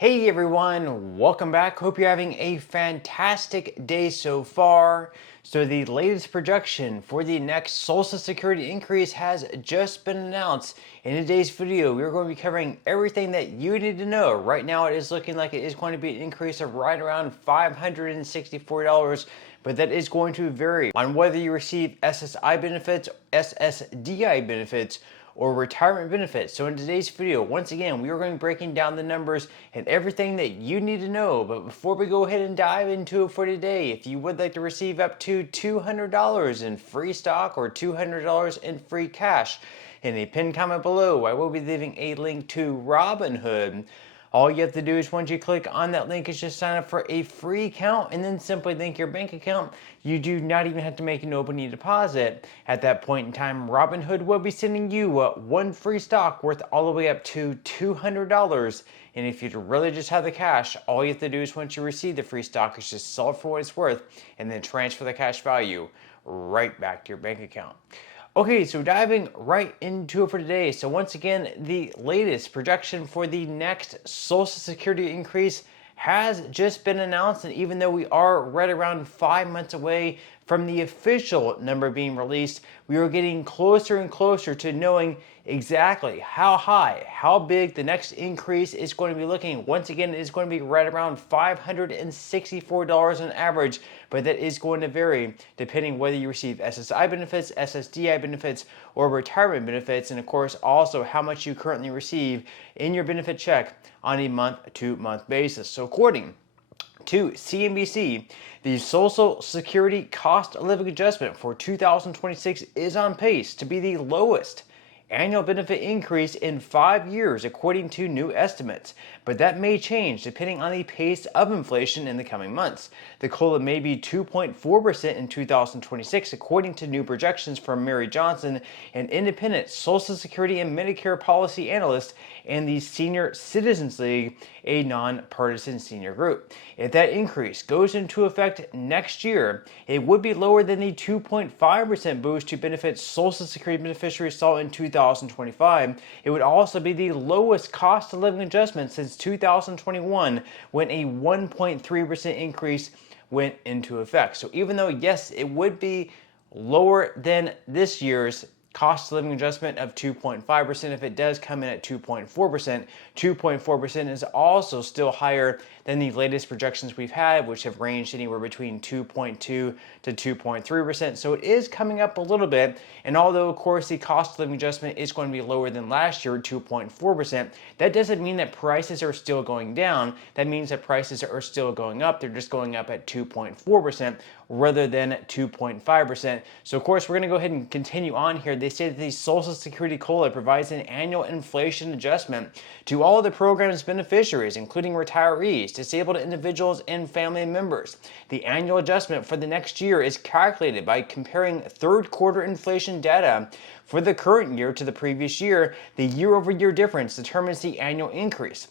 Hey everyone, welcome back. Hope you're having a fantastic day so far. So the latest projection for the next Social Security increase has just been announced. In today's video, we're going to be covering everything that you need to know. Right now it is looking like it is going to be an increase of right around $564, but that is going to vary on whether you receive SSI benefits, SSDI benefits, or retirement benefits. So in today's video, once again, we are going to be breaking down the numbers and everything that you need to know. But before we go ahead and dive into it for today, if you would like to receive up to $200 in free stock or $200 in free cash, in a pinned comment below, I will be leaving a link to Robinhood. All you have to do is once you click on that link is just sign up for a free account and then simply link your bank account. You do not even have to make an opening deposit. At that point in time, Robinhood will be sending you one free stock worth all the way up to $200. And if you really just have the cash, all you have to do is once you receive the free stock is just sell it for what it's worth and then transfer the cash value right back to your bank account. Okay, so diving right into it for today. So once again, the latest projection for the next Social Security increase has just been announced, and even though we are right around 5 months away from the official number being released, we are getting closer and closer to knowing exactly how high, how big the next increase is going to be looking. Once again, it is going to be right around $564 on average, but that is going to vary depending whether you receive SSI benefits, SSDI benefits, or retirement benefits, and of course also how much you currently receive in your benefit check on a month-to-month basis. So according to CNBC, the Social Security cost of living adjustment for 2026 is on pace to be the lowest annual benefit increase in 5 years, according to new estimates. But that may change depending on the pace of inflation in the coming months. The COLA may be 2.4% in 2026, according to new projections from Mary Johnson, an independent Social Security and Medicare policy analyst, and the Senior Citizens League, a nonpartisan senior group. If that increase goes into effect next year, it would be lower than the 2.5% boost to benefits Social Security beneficiaries saw in 2025. It would also be the lowest cost of living adjustment since 2021, when a 1.3% increase went into effect. So even though, yes, it would be lower than this year's cost of living adjustment of 2.5%, if it does come in at 2.4%, 2.4% is also still higher than the latest projections we've had, which have ranged anywhere between 2.2 to 2.3%. So it is coming up a little bit. And although, of course, the cost of living adjustment is going to be lower than last year, 2.4%, that doesn't mean that prices are still going down. That means that prices are still going up. They're just going up at 2.4% rather than 2.5%. So, of course, we're going to go ahead and continue on here. They say that the Social Security COLA provides an annual inflation adjustment to all of the program's beneficiaries, including retirees, disabled individuals, and family members. The annual adjustment for the next year is calculated by comparing third quarter inflation data for the current year to the previous year. The year-over-year difference determines the annual increase.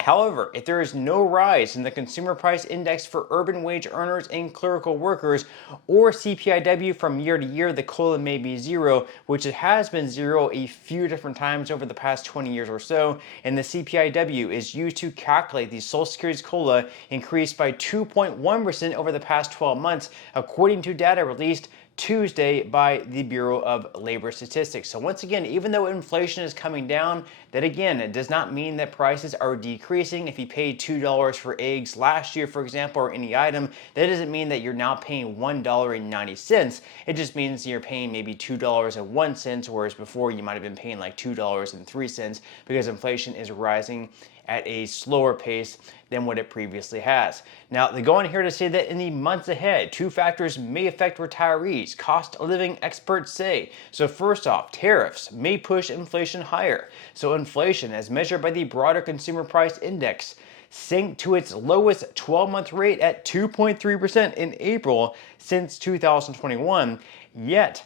However, if there is no rise in the consumer price index for urban wage earners and clerical workers, or CPIW from year to year, the COLA may be zero, which it has been zero a few different times over the past 20 years or so, and the CPIW is used to calculate the Social Security's COLA increased by 2.1% over the past 12 months, according to data released Tuesday by the Bureau of Labor Statistics. So once again, even though inflation is coming down, that again, it does not mean that prices are decreasing. If you paid $2 for eggs last year, for example, or any item, that doesn't mean that you're now paying $1.90. It just means you're paying maybe $2.01, whereas before you might have been paying like $2.03 because inflation is rising at a slower pace than what it previously has. Now, they go on here to say that in the months ahead, two factors may affect retirees, cost of living experts say. So first off, tariffs may push inflation higher. So inflation, as measured by the broader consumer price index, sank to its lowest 12-month rate at 2.3% in April since 2021, yet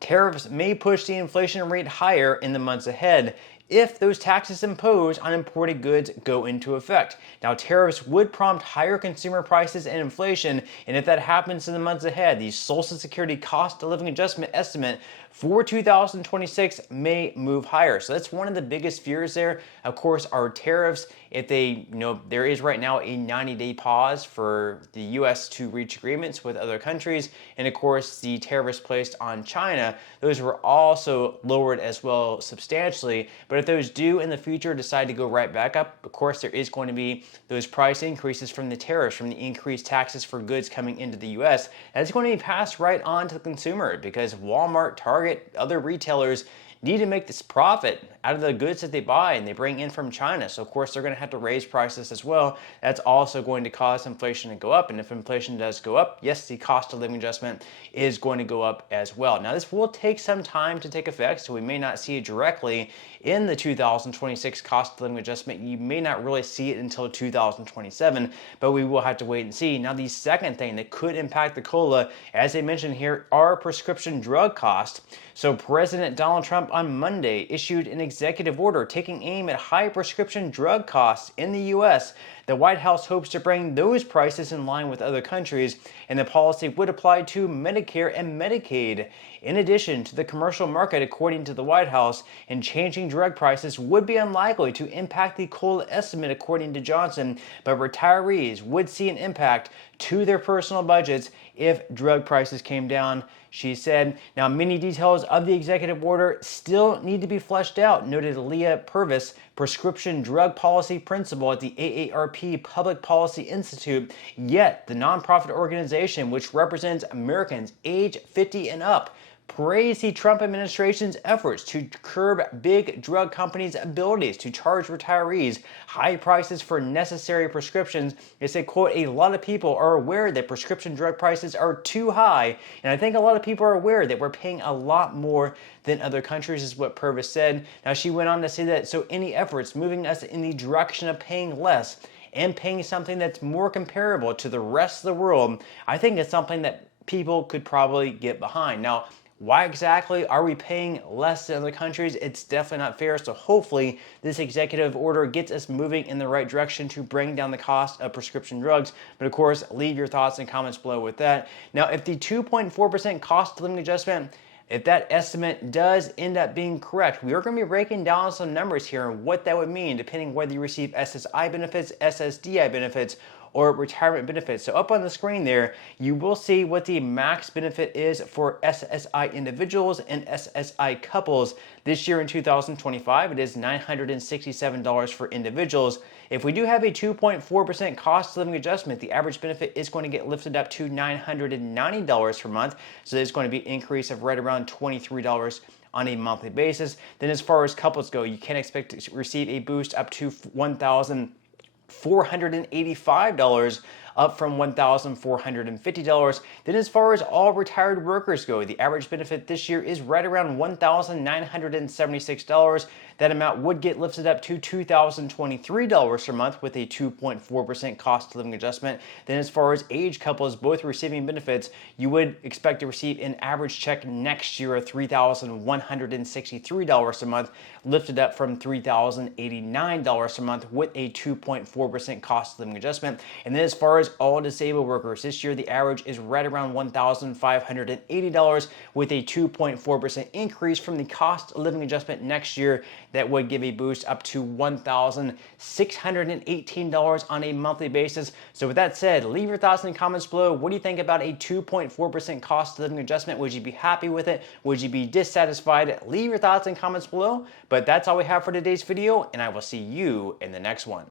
tariffs may push the inflation rate higher in the months ahead. if those taxes imposed on imported goods go into effect. Now, tariffs would prompt higher consumer prices and inflation, and if that happens in the months ahead, the Social Security cost of living adjustment estimate for 2026 may move higher. So that's one of the biggest fears there. Of course, are tariffs. If they, there is right now a 90-day pause for the U.S. to reach agreements with other countries, and of course, the tariffs placed on China, those were also lowered as well substantially. But if those do in the future decide to go right back up, of course, there is going to be those price increases from the tariffs, from the increased taxes for goods coming into the U.S. That's going to be passed right on to the consumer because Walmart, Target, other retailers need to make this profit out of the goods that they buy and they bring in from China. So of course they're going to have to raise prices as well. That's also going to cause inflation to go up. And if inflation does go up, yes, the cost of living adjustment is going to go up as well. Now this will take some time to take effect, so we may not see it directly in the 2026 cost of living adjustment. You may not really see it until 2027, but we will have to wait and see. Now the second thing that could impact the COLA, as I mentioned here, are prescription drug costs. So President Donald Trump on Monday issued an executive order taking aim at high prescription drug costs in the U.S. The White House hopes to bring those prices in line with other countries, and the policy would apply to Medicare and Medicaid. In addition to the commercial market, according to the White House, and changing drug prices would be unlikely to impact the COLA estimate, according to Johnson, but retirees would see an impact to their personal budgets if drug prices came down, she said. Now, many details of the executive order still need to be fleshed out, noted Leah Purvis, prescription drug policy principal at the AARP Public Policy Institute. Yet, the nonprofit organization, which represents Americans age 50 and up, praised the Trump administration's efforts to curb big drug companies' abilities to charge retirees high prices for necessary prescriptions. They said, quote, a lot of people are aware that prescription drug prices are too high, and I think a lot of people are aware that we're paying a lot more than other countries, is what Purvis said. Now, she went on to say that, so any efforts moving us in the direction of paying less and paying something that's more comparable to the rest of the world, I think it's something that people could probably get behind. Now, why exactly are we paying less than other countries? It's definitely not fair. So hopefully this executive order gets us moving in the right direction to bring down the cost of prescription drugs. But of course, leave your thoughts and comments below with that. Now, if the 2.4% cost of living adjustment, if that estimate does end up being correct, we are going to be breaking down some numbers here and what that would mean, depending whether you receive SSI benefits, SSDI benefits, or retirement benefits. So up on the screen there, you will see what the max benefit is for SSI individuals and SSI couples this year in 2025. It is $967 for individuals. If we do have a 2.4% cost of living adjustment, the average benefit is going to get lifted up to $990 per month. So there's going to be an increase of right around $23 on a monthly basis. Then as far as couples go, you can expect to receive a boost up to $1,485, up from $1,450. Then as far as all retired workers go, the average benefit this year is right around $1,976. That amount would get lifted up to $2,023 per month with a 2.4% cost of living adjustment. Then as far as age couples both receiving benefits, you would expect to receive an average check next year of $3,163 a month, lifted up from $3,089 a month with a 2.4% cost of living adjustment. And then as far as all disabled workers, this year the average is right around $1,580 with a 2.4% increase from the cost of living adjustment next year. That would give a boost up to $1,618 on a monthly basis. So with that said, leave your thoughts in the comments below. What do you think about a 2.4% cost of living adjustment? Would you be happy with it? Would you be dissatisfied? Leave your thoughts in comments below. But that's all we have for today's video, and I will see you in the next one.